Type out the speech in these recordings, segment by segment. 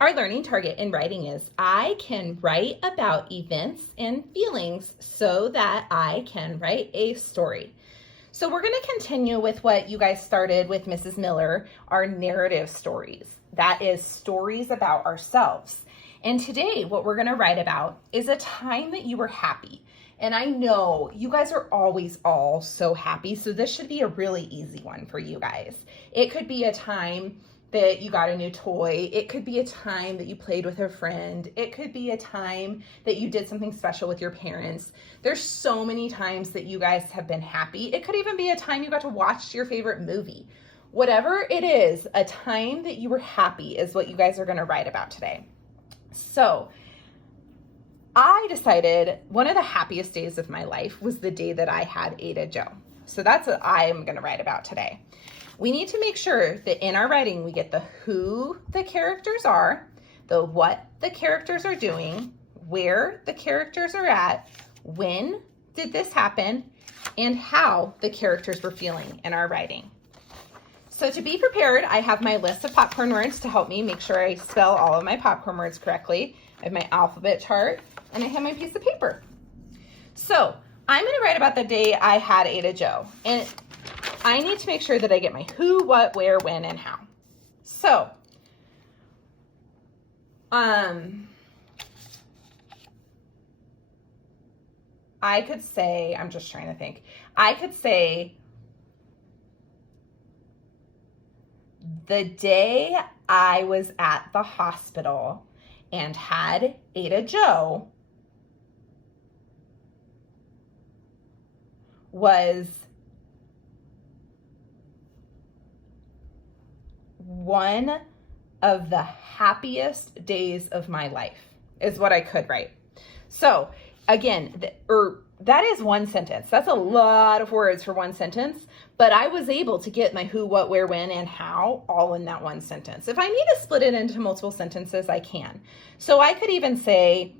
Our learning target in writing is I can write about events and feelings so that I can write a story. So we're going to continue with what you guys started with Mrs. Miller, our narrative stories. That is stories about ourselves. And today what we're going to write about is a time that you were happy. And I know you guys are always all so happy, so this should be a really easy one for you guys. It could be a time that you got a new toy. It could be a time that you played with a friend. It could be a time that you did something special with your parents. There's so many times that you guys have been happy. It could even be a time you got to watch your favorite movie. Whatever it is, a time that you were happy is what you guys are going to write about today. So I decided one of the happiest days of my life was the day that I had Ada Joe. So that's what I am going to write about today. We need to make sure that in our writing, we get the who the characters are, the what the characters are doing, where the characters are at, when did this happen, and how the characters were feeling in our writing. So to be prepared, I have my list of popcorn words to help me make sure I spell all of my popcorn words correctly. I have my alphabet chart, and I have my piece of paper. So I'm going to write about the day I had Ada Joe, and I need to make sure that I get my who, what, where, when, and how. So, I could say, I'm just trying to think. I could say the day I was at the hospital and had Ada Joe was one of the happiest days of my life, is what I could write. So again, that is one sentence. That's a lot of words for one sentence, but I was able to get my who, what, where, when, and how all in that one sentence. If I need to split it into multiple sentences, I can. So I could even say,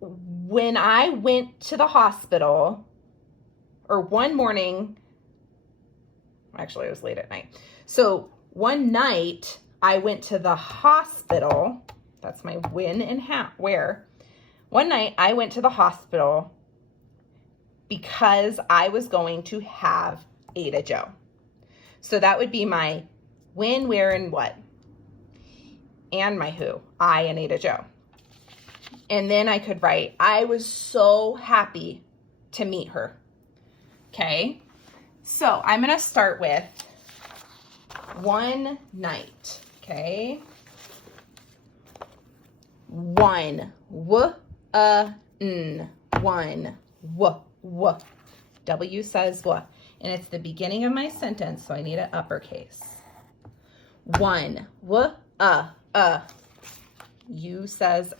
when I went to the hospital, or one morning, actually it was late at night. So one night I went to the hospital. That's my when and how, where. One night I went to the hospital because I was going to have Ada Joe. So that would be my when, where, and what. And my who, I and Ada Joe. And then I could write, I was so happy to meet her. Okay. So I'm going to start with one night, okay? One, n, one, w. W says w, and it's the beginning of my sentence, so I need an uppercase. One, U says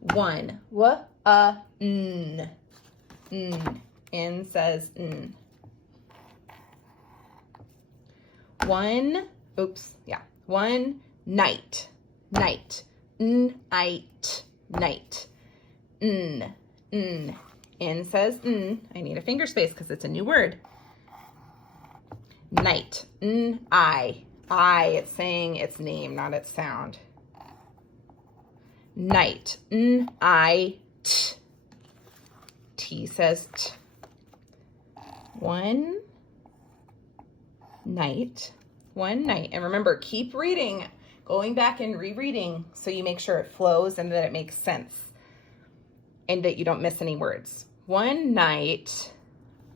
One, n, N says n. One night, night, night, n, N says n. I need a finger space because it's a new word. Night, I, it's saying its name, not its sound. Night, t. T says t. One night. And remember, keep reading, going back and rereading so you make sure it flows and that it makes sense and that you don't miss any words. One night,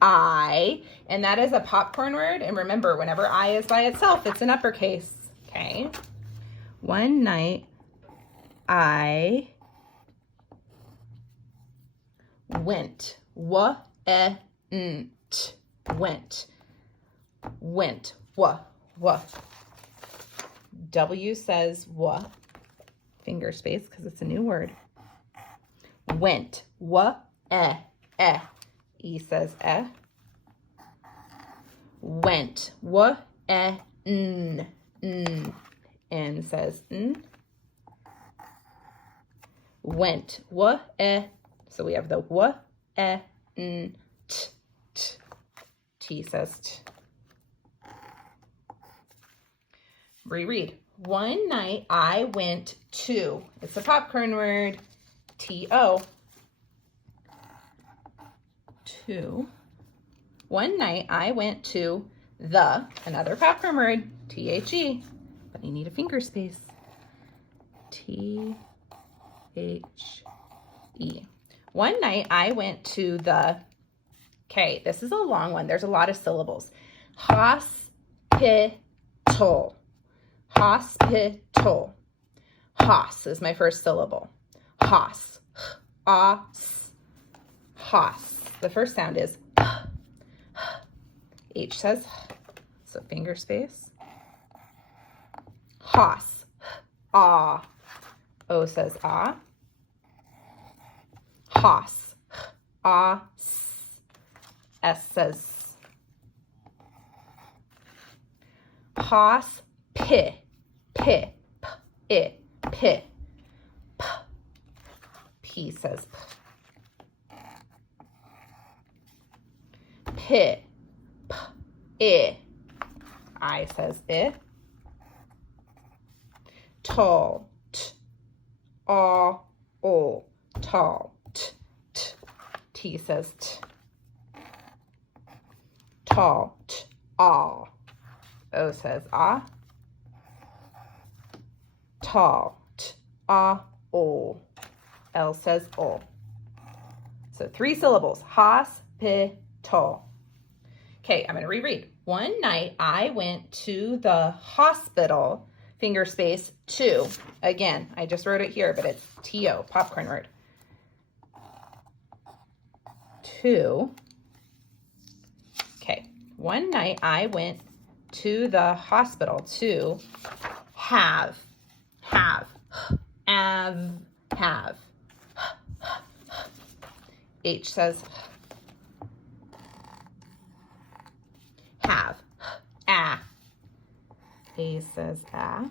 I, and that is a popcorn word. And remember, whenever I is by itself, it's an uppercase, okay? One night, I went, went, W says finger space because it's a new word. Went, E says went, n says n. Went, so we have the n, t says t. reread. One night I went to, it's a popcorn word, T-O, to. One night I went to the, another popcorn word, T-H-E, but you need a finger space, T-H-E. One night I went to the, okay, this is a long one. There's a lot of syllables. Hospital. Hospital. Hos is my first syllable. Hos. Os. Hos. The first sound is H says, so finger space. Hos. Ah. O says ah. Hos. Ah. S says hos. P. P. P. I. P. P. P says P. P. I. I says I. Tall. T. A. O. Tall. T. T. T says T. Tall. T. A. O says ah. Tall. T. A. O. L says O. So 3 syllables. Hospital. Okay, I'm going to reread. One night I went to the hospital, finger space, to. Again, I just wrote it here, but it's T-O, popcorn word. To. Okay, one night I went to the hospital to have. H says have. A. A says a.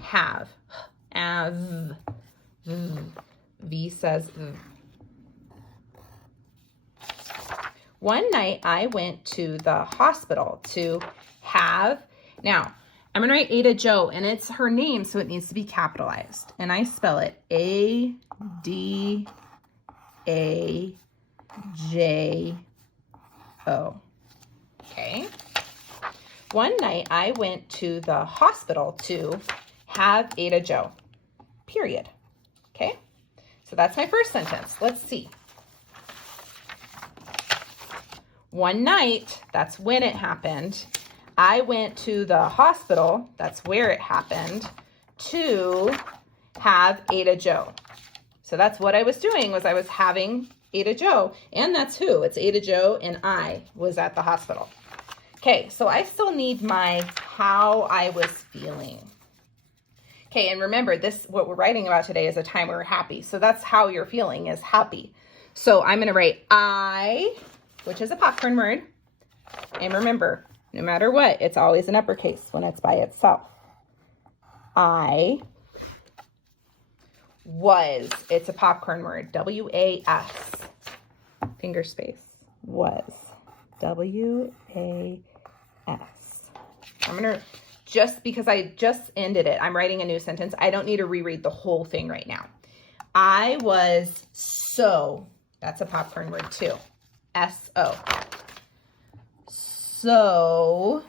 Have. Av. V says v. One night I went to the hospital to have. Now, I'm going to write Ada Joe, and it's her name, so it needs to be capitalized. And I spell it A-D-A-J-O. Okay. One night I went to the hospital to have Ada Joe. Period. Okay. So that's my first sentence. Let's see. One night, that's when it happened. I went to the hospital, that's where it happened, to have Ada Joe. So that's what I was doing, was I was having Ada Joe, and that's who. It's Ada Joe, and I was at the hospital. Okay, so I still need my how I was feeling. Okay, and remember, this, what we're writing about today is a time we were happy. So that's how you're feeling, is happy. So I'm going to write I, which is a popcorn word. And remember, no matter what, it's always an uppercase when it's by itself. I was, it's a popcorn word, W-A-S, finger space, was, W-A-S. I'm going to, just because I just ended it, I'm writing a new sentence. I don't need to reread the whole thing right now. I was so, that's a popcorn word too, S-O. So,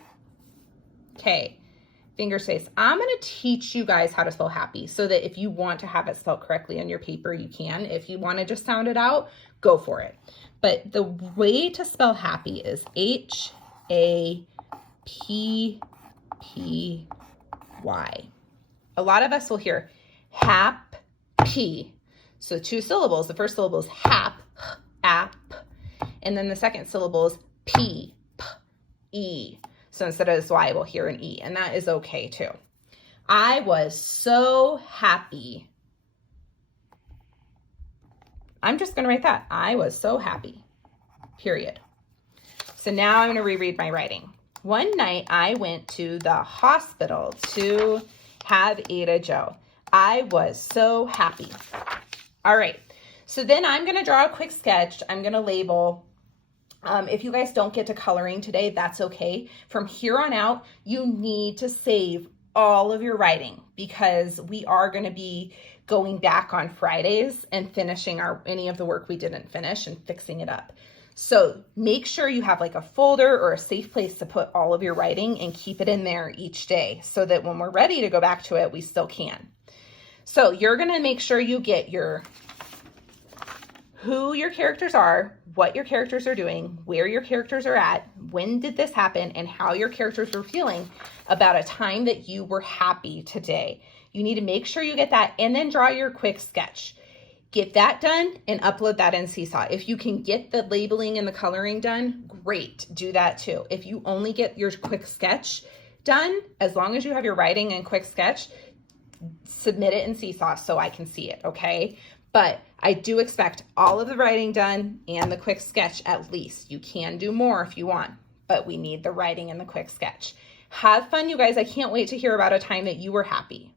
okay, finger space. I'm going to teach you guys how to spell happy so that if you want to have it spelled correctly on your paper, you can. If you want to just sound it out, go for it. But the way to spell happy is H-A-P-P-Y. A lot of us will hear hap-P. So 2 syllables. The first syllable is hap, ap, and then the second syllable is P. E. So instead of this Y, we'll hear an E, and that is okay too. I was so happy. I'm just going to write that. I was so happy. Period. So now I'm going to reread my writing. One night I went to the hospital to have Ada Joe. I was so happy. All right. So then I'm going to draw a quick sketch. I'm going to label. If you guys don't get to coloring today, that's okay. From here on out, you need to save all of your writing, because we are going to be going back on Fridays and finishing any of the work we didn't finish and fixing it up. So make sure you have like a folder or a safe place to put all of your writing and keep it in there each day so that when we're ready to go back to it, we still can. So you're going to make sure you get who your characters are, what your characters are doing, where your characters are at, when did this happen, and how your characters were feeling about a time that you were happy today. You need to make sure you get that, and then draw your quick sketch. Get that done and upload that in Seesaw. If you can get the labeling and the coloring done, great, do that too. If you only get your quick sketch done, as long as you have your writing and quick sketch, submit it in Seesaw so I can see it, okay? But I do expect all of the writing done and the quick sketch at least. You can do more if you want, but we need the writing and the quick sketch. Have fun, you guys. I can't wait to hear about a time that you were happy.